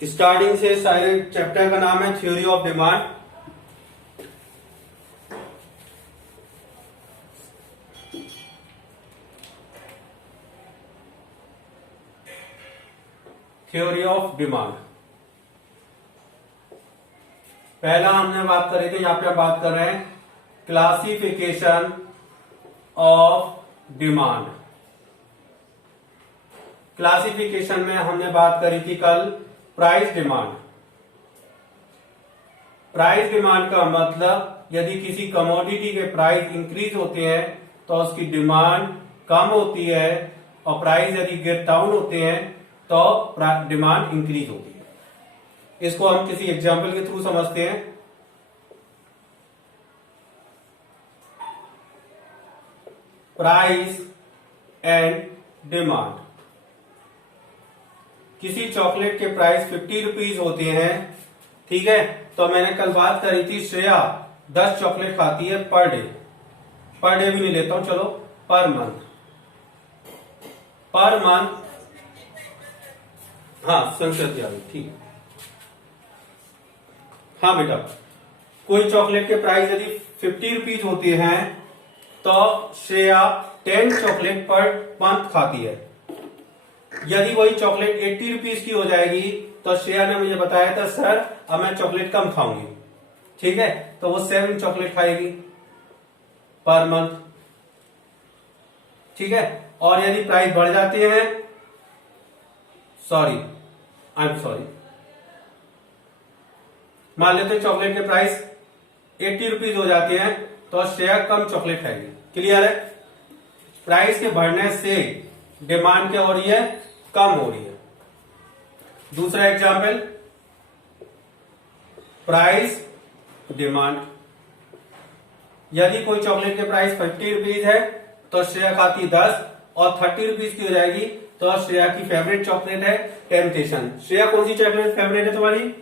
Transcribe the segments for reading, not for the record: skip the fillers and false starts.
Starting से सारे chapter का नाम है theory of demand. Theory of demand पहला हमने बात करी थी, यहां पे हम बात कर रहे हैं क्लासिफिकेशन ऑफ डिमांड। क्लासिफिकेशन में हमने बात करी थी कल प्राइस डिमांड। प्राइस डिमांड का मतलब यदि किसी कमोडिटी के प्राइस इंक्रीज होते हैं तो उसकी डिमांड कम होती है, और प्राइस यदि गेट डाउन होते हैं तो डिमांड इंक्रीज होती है। इसको हम किसी एग्जांपल के थ्रू समझते हैं। Price and demand. किसी चॉकलेट के प्राइस 50 रुपीज होते हैं, ठीक है। तो मैंने कल बात करी थी श्रेया 10 चॉकलेट खाती है पर डे। पर डे भी नहीं लेता हूं, चलो पर मंथ। पर मंथ, हाँ संस्कृत याद, ठीक। हाँ बेटा, कोई चॉकलेट के प्राइस यदि 50 रुपीज होते हैं तो श्रेया 10 चॉकलेट पर मंथ खाती है। यदि वही चॉकलेट 80 रुपीज की हो जाएगी तो श्रेया ने मुझे बताया था सर अब मैं चॉकलेट कम खाऊंगी, ठीक है, तो वो 7 चॉकलेट खाएगी पर मंथ, ठीक है। और यदि प्राइस बढ़ जाते हैं, आई एम सॉरी, मान लेते चॉकलेट के प्राइस 80 रुपीज हो जाते हैं तो श्रेया कम चॉकलेट खाएगी। क्लियर है? प्राइस के बढ़ने से डिमांड क्या हो रही है? कम हो रही है। दूसरा एग्जाम्पल, प्राइस डिमांड। यदि कोई चॉकलेट के प्राइस 50 रुपीज है तो श्रेया खाती 10 और 30 रुपीज की हो जाएगी तो श्रेया की फेवरेट चॉकलेट है टेम्पटेशन। श्रेया कौन सी चॉकलेट फेवरेट है तुम्हारी?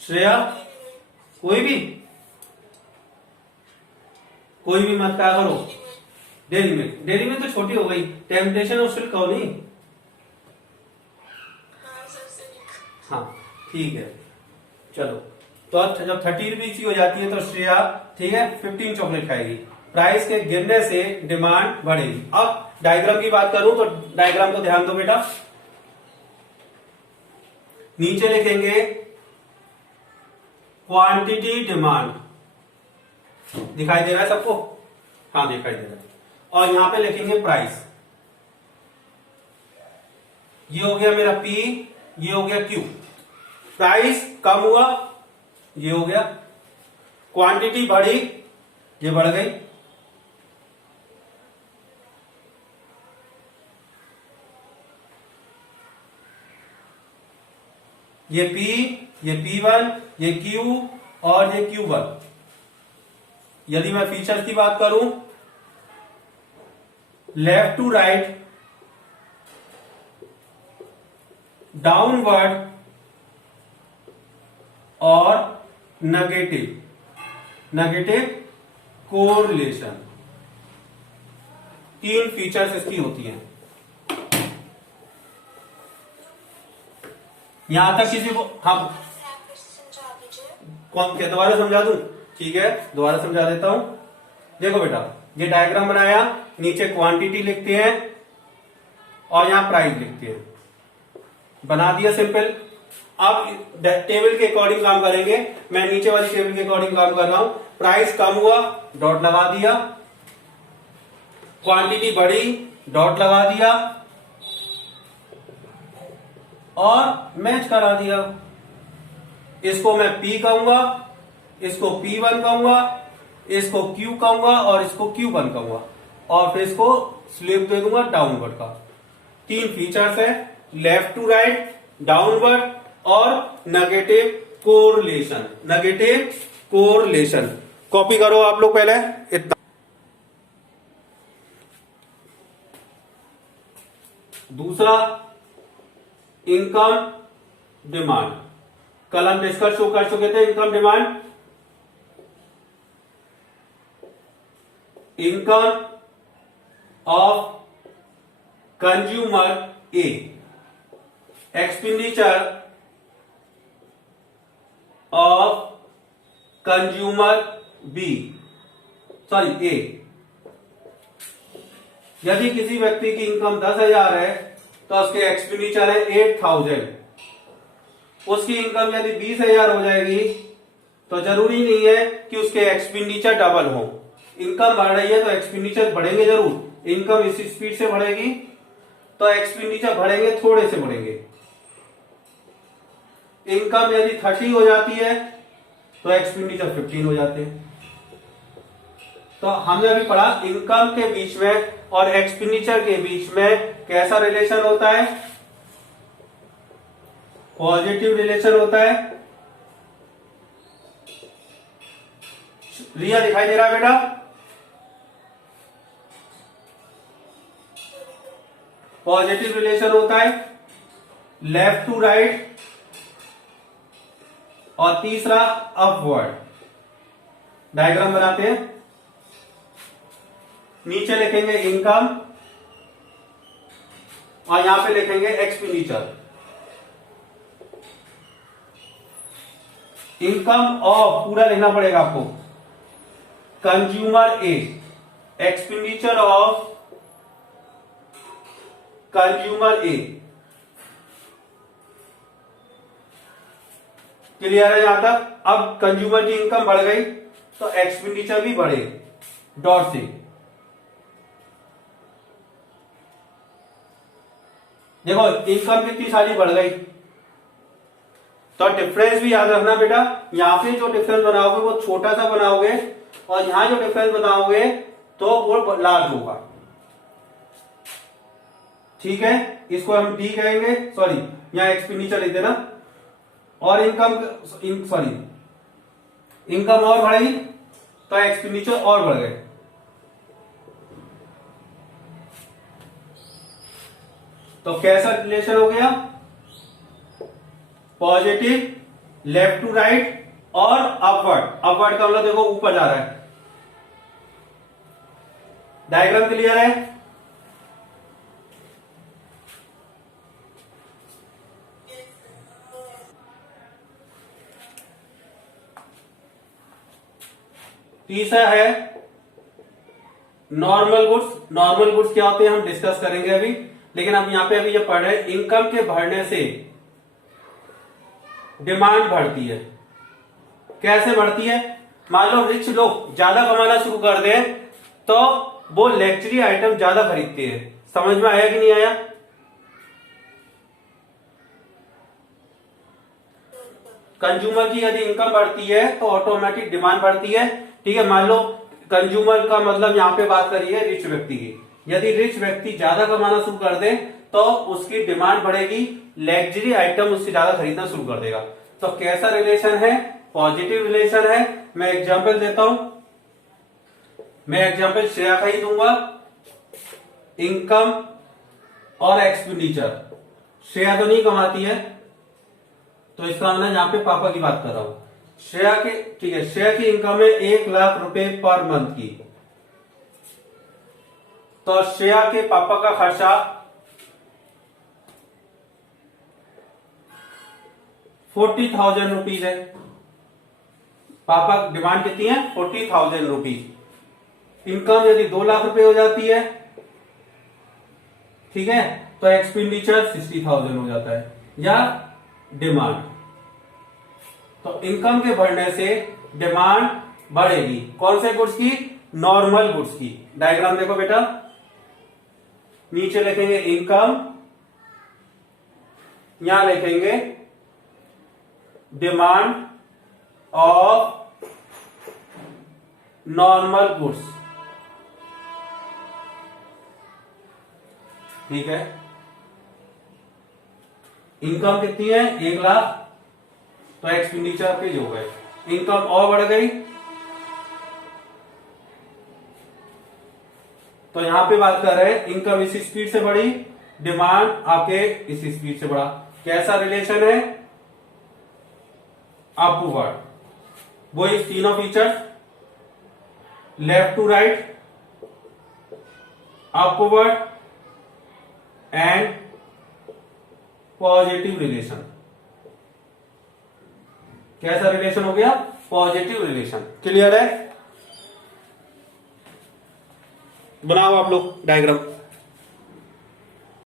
श्रेया कोई भी मत क्या करो, डेरी में तो छोटी हो गई, टेम्पटेशन और सिल्क हो नहीं। हाँ ठीक है, चलो। तो अब जब 30 रुपीज की हो जाती है तो श्रेया, ठीक है, 15 चॉकलेट खाएगी। प्राइस के गिरने से डिमांड बढ़ेगी। अब डायग्राम की बात करूं तो डायग्राम को ध्यान दो बेटा। नीचे लिखेंगे क्वांटिटी डिमांड, दिखाई दे रहा है सबको? हाँ दिखाई दे रहा है। और यहां पे लिखेंगे प्राइस। ये हो गया मेरा P, ये हो गया Q। प्राइस कम हुआ, ये हो गया। क्वांटिटी बढ़ी, ये बढ़ गई। ये P, ये P1, ये Q और ये Q1। यदि मैं फीचर्स की बात करूं, लेफ्ट टू राइट, डाउनवर्ड और नेगेटिव कोरिलेशन, 3 फीचर्स इसकी होती हैं। यहां तक किसी को, हाँ कौन क्या दोबारा समझा दूं? ठीक है, दोबारा समझा देता हूं। देखो बेटा, ये डायग्राम बनाया, नीचे क्वांटिटी लिखते हैं और यहां प्राइस लिखते हैं, बना दिया सिंपल। अब टेबल के अकॉर्डिंग काम करेंगे। मैं नीचे वाली टेबल के अकॉर्डिंग काम कर रहा हूं। प्राइस कम हुआ, डॉट लगा दिया। क्वांटिटी बढ़ी, डॉट लगा दिया और मैच करा दिया। इसको मैं P कहूंगा, इसको P1 कहूंगा, इसको Q कहूंगा और इसको Q1 कहूंगा, और फिर इसको स्लिप दे दूंगा डाउनवर्ड का। 3 फीचर्स है, लेफ्ट टू राइट, डाउनवर्ड और नेगेटिव कोरिलेशन। कॉपी करो आप लोग पहले इतना। दूसरा, इनकम डिमांड। कल हम डिस्कस कर चुके थे income demand. Income of consumer A, expenditure of consumer B, sorry A. यदि किसी व्यक्ति की इनकम 10,000 है तो उसके एक्सपेंडिचर है 8,000। उसकी इनकम यदि 20,000 हो जाएगी तो जरूरी नहीं है कि उसके एक्सपेंडिचर डबल हो। इनकम बढ़ रही है तो एक्सपेंडिचर बढ़ेंगे जरूर। इनकम इसी स्पीड से बढ़ेगी तो एक्सपेंडिचर बढ़ेंगे, थोड़े से बढ़ेंगे। इनकम यदि 30 हो जाती है तो एक्सपेंडिचर 15 हो जाते हैं। तो हमने अभी पढ़ा इनकम के बीच में और एक्सपेंडिचर के बीच में कैसा रिलेशन होता है, पॉजिटिव रिलेशन होता है। रिया दिखाई दे रहा है बेटा? पॉजिटिव रिलेशन होता है लेफ्ट टू राइट, और तीसरा अपवर्ड। डायग्राम बनाते हैं। नीचे लिखेंगे इनकम और यहां पे लिखेंगे एक्सपेंडिचर। इनकम ऑफ पूरा लिखना पड़ेगा आपको, consumer A, expenditure of consumer A. Clear है यहां तक? अब कंज्यूमर की इनकम बढ़ गई तो एक्सपेंडिचर भी बढ़े, डॉट से। देखो इनकम कितनी सारी बढ़ गई तो डिफरेंस भी याद रखना बेटा। यहां पे जो डिफरेंस बनाओगे वो छोटा सा बनाओगे और यहां जो डिफरेंस बनाओगे तो वो लार्ज होगा। ठीक है, इसको हम डी कहेंगे, सॉरी यहां एक्सपेंडिचर लिख देना। और इनकम और बढ़ी तो एक्सपेंडिचर और बढ़ गए। तो कैसा रिलेशन हो गया? पॉजिटिव, लेफ्ट टू राइट और अपवर्ड। अपवर्ड का मतलब देखो ऊपर जा रहा है। डायग्राम क्लियर है? तीसरा है नॉर्मल गुड्स। नॉर्मल गुड्स क्या होते हैं हम डिस्कस करेंगे अभी, लेकिन अब यहां पे अभी ये पढ़ रहे हैं इनकम के बढ़ने से डिमांड बढ़ती है। कैसे बढ़ती है? मान लो रिच लोग ज्यादा कमाना शुरू कर दें तो वो लग्जरी आइटम ज्यादा खरीदते हैं। समझ में आया कि नहीं आया? कंज्यूमर की यदि इनकम बढ़ती है तो ऑटोमेटिक डिमांड बढ़ती है। ठीक है, मान लो कंज्यूमर का मतलब यहां पे बात करिए रिच व्यक्ति की। यदि रिच व्यक्ति ज्यादा कमाना शुरू कर दे तो उसकी डिमांड बढ़ेगी, लग्जरी आइटम उससे ज्यादा खरीदना शुरू कर देगा। तो कैसा रिलेशन है? पॉजिटिव रिलेशन है। मैं एग्जांपल देता हूं। मैं एग्जांपल श्रेया का ही दूंगा। इनकम और एक्सपेंडिचर। श्रेया तो नहीं कमाती है तो इसका मतलब यहां पे पापा की बात कर रहा हूं। श्रेया के, ठीक है, श्रेया की इनकम है 1,00,000 रुपए पर मंथ की। तो श्रेया के पापा का खर्चा 40,000 रुपीज है। पापा डिमांड कितनी है? 40,000 रुपीज। इनकम यदि 2,00,000 रुपए हो जाती है, ठीक है, तो एक्सपेंडिचर 60,000 हो जाता है, या डिमांड। तो इनकम के बढ़ने से डिमांड बढ़ेगी। कौन से गुड्स की? नॉर्मल गुड्स की। डायग्राम देखो बेटा। नीचे लिखेंगे इनकम, यहां लिखेंगे डिमांड ऑफ नॉर्मल गुड्स। ठीक है, इनकम कितनी है? 1,00,000, तो एक्सपेंडिचर पे हो गए। इनकम और बढ़ गई तो यहां पे बात कर रहे हैं इनकम इसी स्पीड से बढ़ी, डिमांड आपके इसी स्पीड से बढ़ा। कैसा रिलेशन है? अपवर्ड। वो इस तीनों features, left to right, upward and positive relation. कैसा रिलेशन हो गया? Positive relation. क्लियर है? बनाओ आप लोग डायग्राम।